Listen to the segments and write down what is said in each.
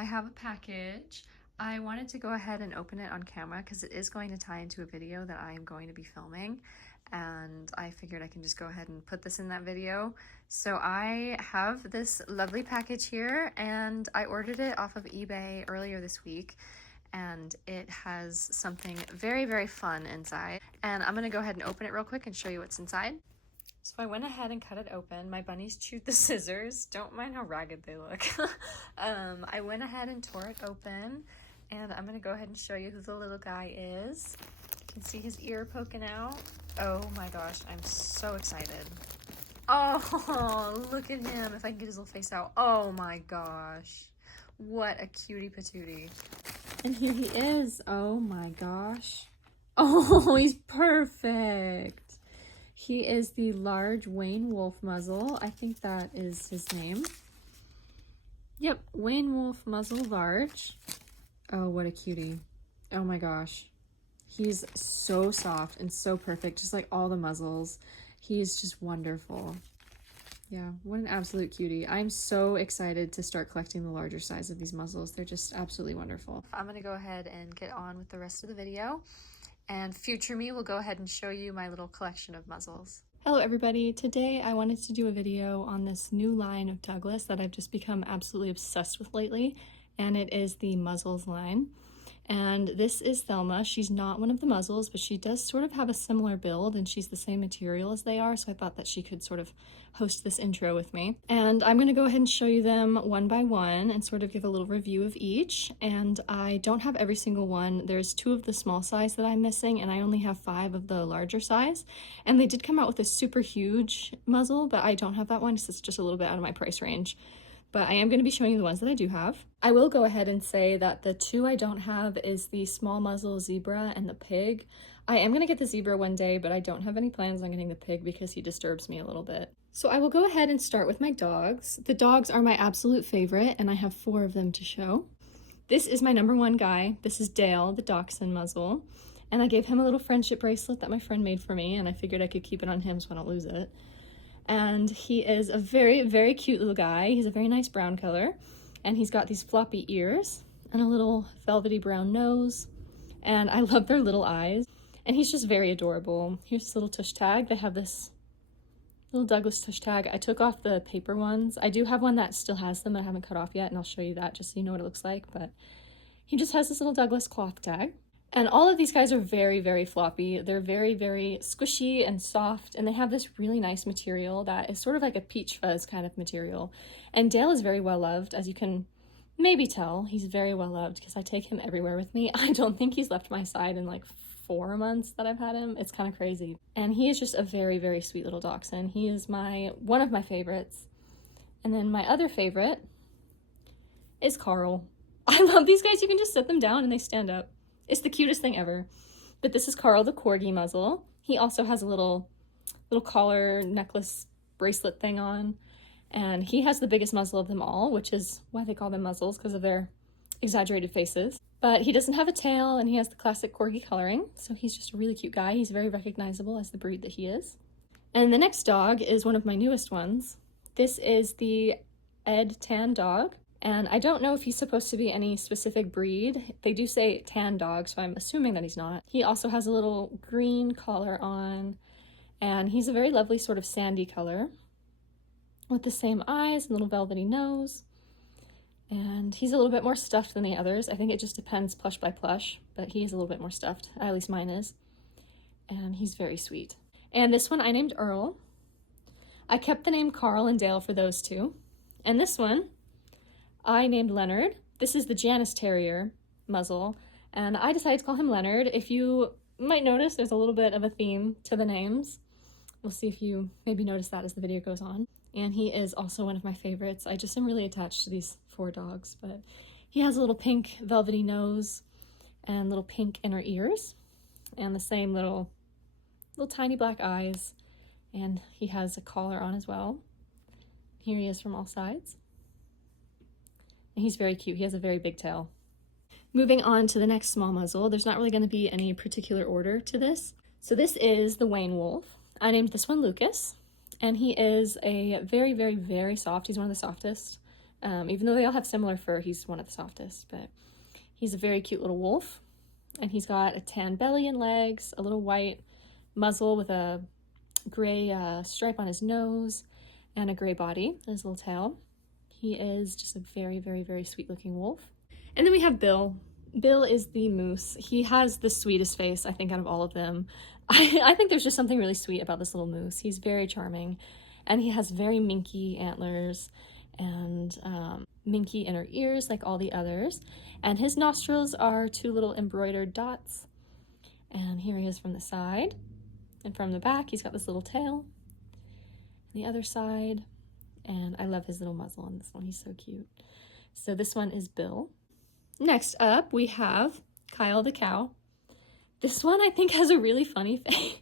I have a package. I wanted to go ahead and open it on camera because it is going to tie into a video that I am going to be filming, and I figured I can just go ahead and put this in that video. So I have this lovely package here, and I ordered it off of eBay earlier this week, and it has something very, very fun inside. And I'm gonna go ahead and open it real quick and show you what's inside. So I went ahead and cut it open. My bunnies chewed the scissors. Don't mind how ragged they look. I went ahead and tore it open, and I'm gonna go ahead and show you who the little guy is. You can see his ear poking out. Oh my gosh, I'm so excited. Oh, look at him. If I can get his little face out. Oh my gosh. What a cutie patootie. And here he is. Oh my gosh. Oh, he's perfect. He is the large Wayne Wolf muzzle. I think that is his name. Yep, Wayne Wolf muzzle large. Oh, what a cutie. Oh my gosh. He's so soft and so perfect, just like all the muzzles. He's just wonderful. Yeah, what an absolute cutie. I'm so excited to start collecting the larger size of these muzzles. They're just absolutely wonderful. I'm gonna go ahead and get on with the rest of the video. And future me will go ahead and show you my little collection of muzzles. Hello everybody, today I wanted to do a video on this new line of Douglas that I've just become absolutely obsessed with lately, and it is the Muzzles line. And this is Thelma. She's not one of the muzzles, but she does sort of have a similar build, and she's the same material as they are, so I thought that she could sort of host this intro with me. And I'm going to go ahead and show you them one by one and sort of give a little review of each. And I don't have every single one. There's 2 of the small size that I'm missing, and I only have 5 of the larger size. And they did come out with a super huge muzzle, but I don't have that one because it's just a little bit out of my price range. But I am going to be showing you the ones that I do have. I will go ahead and say that the 2 I don't have is the small muzzle zebra and the pig. I am going to get the zebra one day, but I don't have any plans on getting the pig because he disturbs me a little bit. So I will go ahead and start with my dogs. The dogs are my absolute favorite, and I have 4 of them to show. This is my #1 guy. This is Dale, the dachshund muzzle. And I gave him a little friendship bracelet that my friend made for me, and I figured I could keep it on him so I don't lose it. And he is a very, very cute little guy. He's a very nice brown color, and he's got these floppy ears and a little velvety brown nose, and I love their little eyes. And he's just very adorable. Here's this little tush tag. They have this little Douglas tush tag. I took off the paper ones. I do have one that still has them that I haven't cut off yet, and I'll show you that just so you know what it looks like. But he just has this little Douglas cloth tag. And all of these guys are very, very floppy. They're very, very squishy and soft, and they have this really nice material that is sort of like a peach fuzz kind of material. And Dale is very well loved, as you can maybe tell. He's very well loved because I take him everywhere with me. I don't think he's left my side in like 4 months that I've had him. It's kind of crazy. And he is just a very, very sweet little dachshund. He is one of my favorites. And then my other favorite is Carl. I love these guys. You can just set them down and they stand up. It's the cutest thing ever. But this is Carl, the corgi muzzle. He also has a little collar necklace bracelet thing on. And he has the biggest muzzle of them all, which is why they call them muzzles, because of their exaggerated faces. But he doesn't have a tail, and he has the classic corgi coloring. So he's just a really cute guy. He's very recognizable as the breed that he is. And the next dog is one of my newest ones. This is the Ed Tan dog. And I don't know if he's supposed to be any specific breed. They do say tan dog, so I'm assuming that he's not. He also has a little green collar on, and he's a very lovely sort of sandy color with the same eyes and little velvety nose. And he's a little bit more stuffed than the others. I think it just depends plush by plush, but he is a little bit more stuffed. At least mine is. And he's very sweet. And this one I named Earl. I kept the name Carl and Dale for those 2. And this one I named Leonard. This is the Janus Terrier muzzle, and I decided to call him Leonard. If you might notice, there's a little bit of a theme to the names. We'll see if you maybe notice that as the video goes on. And he is also one of my favorites. I just am really attached to these 4 dogs, but he has a little pink velvety nose and little pink inner ears and the same little tiny black eyes, and he has a collar on as well. Here he is from all sides. And he's very cute. He has a very big tail. Moving on to the next small muzzle, there's not really going to be any particular order to this. So this is the Wayne Wolf. I named this one Lucas, and he is a very, very, very soft. He's one of the softest Even though they all have similar fur, he's one of the softest, but he's a very cute little wolf. And he's got a tan belly and legs, a little white muzzle with a gray stripe on his nose, and a gray body and his little tail. He is just a very, very, very sweet looking wolf. And then we have Bill. Bill is the moose. He has the sweetest face, I think, out of all of them. I think there's just something really sweet about this little moose. He's very charming, and he has very minky antlers and minky inner ears like all the others. And his nostrils are two little embroidered dots. And here he is from the side. And from the back, he's got this little tail. And the other side. And I love his little muzzle on this one. He's so cute. So this one is Bill. Next up, we have Kyle the cow. This one I think has a really funny face.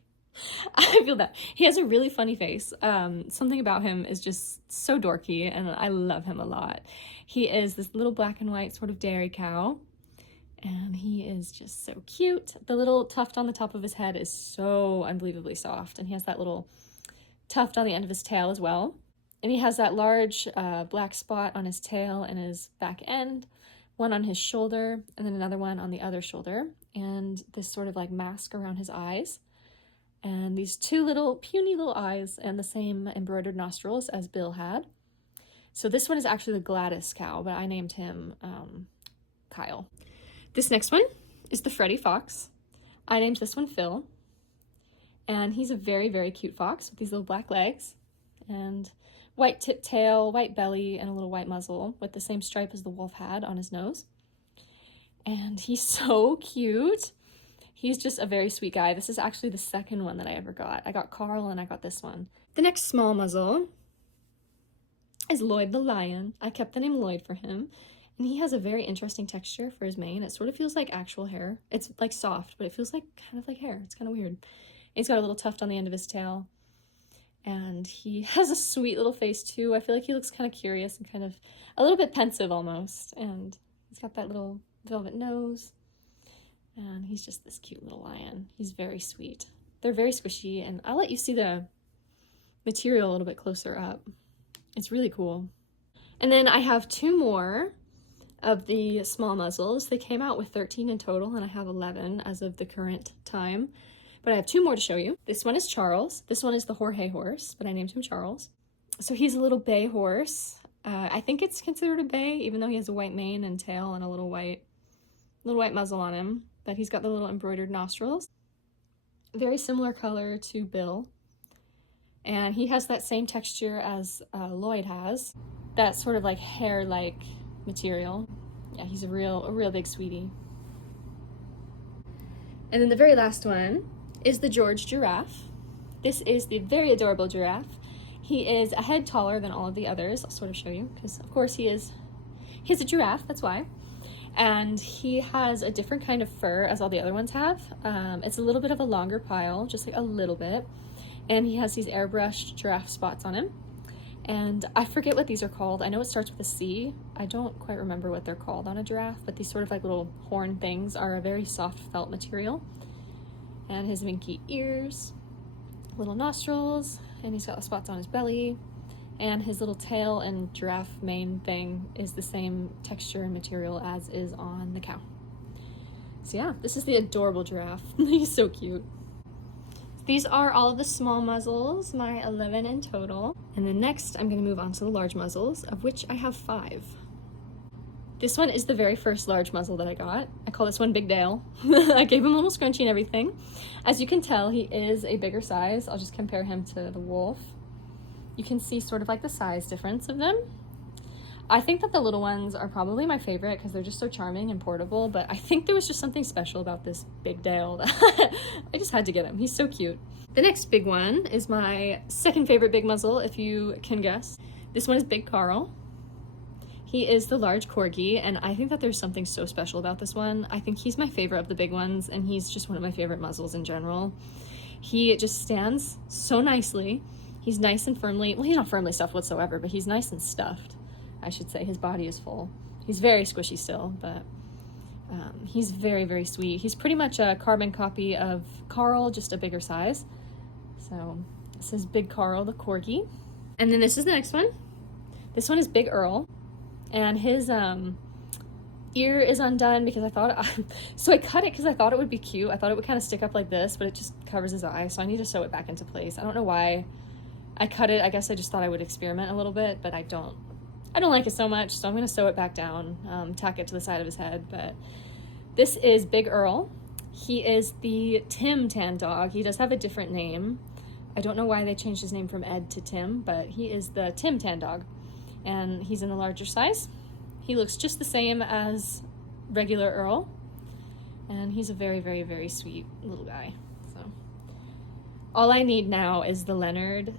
I feel that. He has a really funny face. Something about him is just so dorky, and I love him a lot. He is this little black and white sort of dairy cow, and he is just so cute. The little tuft on the top of his head is so unbelievably soft, and he has that little tuft on the end of his tail as well. And he has that large black spot on his tail and his back end, one on his shoulder, and then another one on the other shoulder, and this sort of like mask around his eyes. And these two little puny little eyes and the same embroidered nostrils as Bill had. So this one is actually the Gladys cow, but I named him Kyle. This next one is the Freddy fox. I named this one Phil. And he's a very, very cute fox with these little black legs and white tip tail, white belly, and a little white muzzle with the same stripe as the wolf had on his nose. And he's so cute. He's just a very sweet guy. This is actually the second one that I ever got. I got Carl and I got this one. The next small muzzle is Lloyd the lion. I kept the name Lloyd for him. And he has a very interesting texture for his mane. It sort of feels like actual hair. It's like soft, but it feels like kind of like hair. It's kind of weird. He's got a little tuft on the end of his tail. And he has a sweet little face too. I feel like he looks kind of curious and kind of a little bit pensive almost. And he's got that little velvet nose. And he's just this cute little lion. He's very sweet. They're very squishy, and I'll let you see the material a little bit closer up. It's really cool. And then I have two more of the small muzzles. They came out with 13 in total, and I have 11 as of the current time. But I have two more to show you. This one is Charles. This one is the Jorge horse, but I named him Charles. So he's a little bay horse. I think it's considered a bay, even though he has a white mane and tail and a little white muzzle on him. But he's got the little embroidered nostrils. Very similar color to Bill. And he has that same texture as Lloyd has. That sort of like hair-like material. Yeah, he's a real big sweetie. And then the very last one is the George giraffe. This is the very adorable giraffe. He is a head taller than all of the others. I'll sort of show you, because of course he's a giraffe, that's why. And he has a different kind of fur as all the other ones have. It's a little bit of a longer pile, just like a little bit. And he has these airbrushed giraffe spots on him. And I forget what these are called. I know it starts with a C. I don't quite remember what they're called on a giraffe, but these sort of like little horn things are a very soft felt material. And his minky ears, little nostrils, and he's got the spots on his belly. And his little tail and giraffe mane thing is the same texture and material as is on the cow. So yeah, this is the adorable giraffe. He's so cute. These are all of the small muzzles, my 11 in total. And then next, I'm gonna move on to the large muzzles, of which I have 5. This one is the very first large muzzle that I got. I call this one Big Dale. I gave him a little scrunchie and everything. As you can tell, he is a bigger size. I'll just compare him to the wolf. You can see sort of like the size difference of them. I think that the little ones are probably my favorite because they're just so charming and portable, but I think there was just something special about this Big Dale that I just had to get him. He's so cute. The next big one is my second favorite big muzzle, if you can guess. This one is Big Carl. He is the large corgi, and I think that there's something so special about this one. I think he's my favorite of the big ones, and he's just one of my favorite muzzles in general. He just stands so nicely. He's nice and firmly, well, he's not firmly stuffed whatsoever, but he's nice and stuffed, I should say. His body is full. He's very squishy still, but he's very, very sweet. He's pretty much a carbon copy of Carl, just a bigger size. So this is Big Carl, the corgi. And then this is the next one. This one is Big Earl. And his ear is undone because I thought so I cut it because I thought it would be cute. I thought it would kind of stick up like this, but it just covers his eye, so I need to sew it back into place. I don't know why I cut it. I guess I just thought I would experiment a little bit, but I don't like it so much, so I'm gonna sew it back down, tack it to the side of his head. But this is Big Earl. He is the Tim Tan dog. He does have a different name. I don't know why they changed his name from Ed to Tim, but he is the Tim Tan dog, and he's in the larger size. He looks just the same as regular Earl, and he's a very, very, very sweet little guy. So all I need now is the Leonard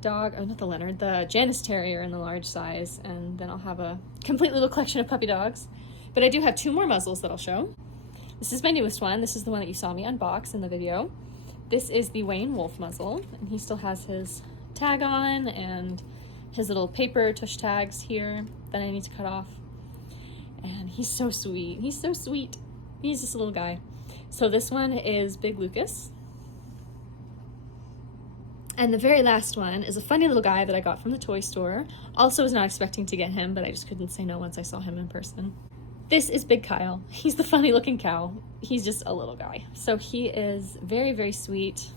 dog, or not the Leonard, the Janus Terrier in the large size, and then I'll have a complete little collection of puppy dogs. But I do have 2 more muzzles that I'll show. This is my newest one. This is the one that you saw me unbox in the video. This is the Wayne Wolf muzzle, and he still has his tag on and his little paper tush tags here that I need to cut off. And he's so sweet. He's so sweet. He's just a little guy. So this one is Big Lucas. And the very last one is a funny little guy that I got from the toy store. Also was not expecting to get him, but I just couldn't say no once I saw him in person. This is Big Kyle. He's the funny looking cow. He's just a little guy. So he is very, very sweet.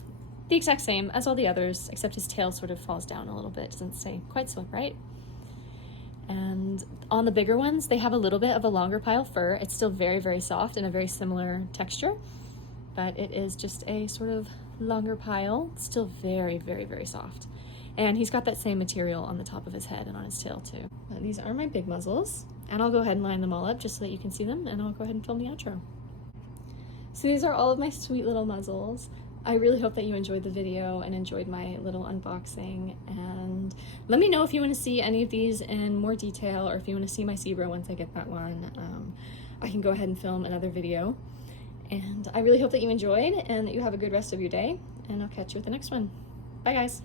The exact same as all the others, except his tail sort of falls down a little bit. Doesn't stay quite so upright. And on the bigger ones, they have a little bit of a longer pile fur. It's still very, very soft and a very similar texture, but it is just a sort of longer pile. It's still very, very, very soft. And he's got that same material on the top of his head and on his tail too. These are my big muzzles, and I'll go ahead and line them all up just so that you can see them, and I'll go ahead and film the outro. So these are all of my sweet little muzzles. I really hope that you enjoyed the video and enjoyed my little unboxing, and let me know if you want to see any of these in more detail, or if you want to see my zebra once I get that one. I can go ahead and film another video, and I really hope that you enjoyed and that you have a good rest of your day, and I'll catch you with the next one. Bye guys.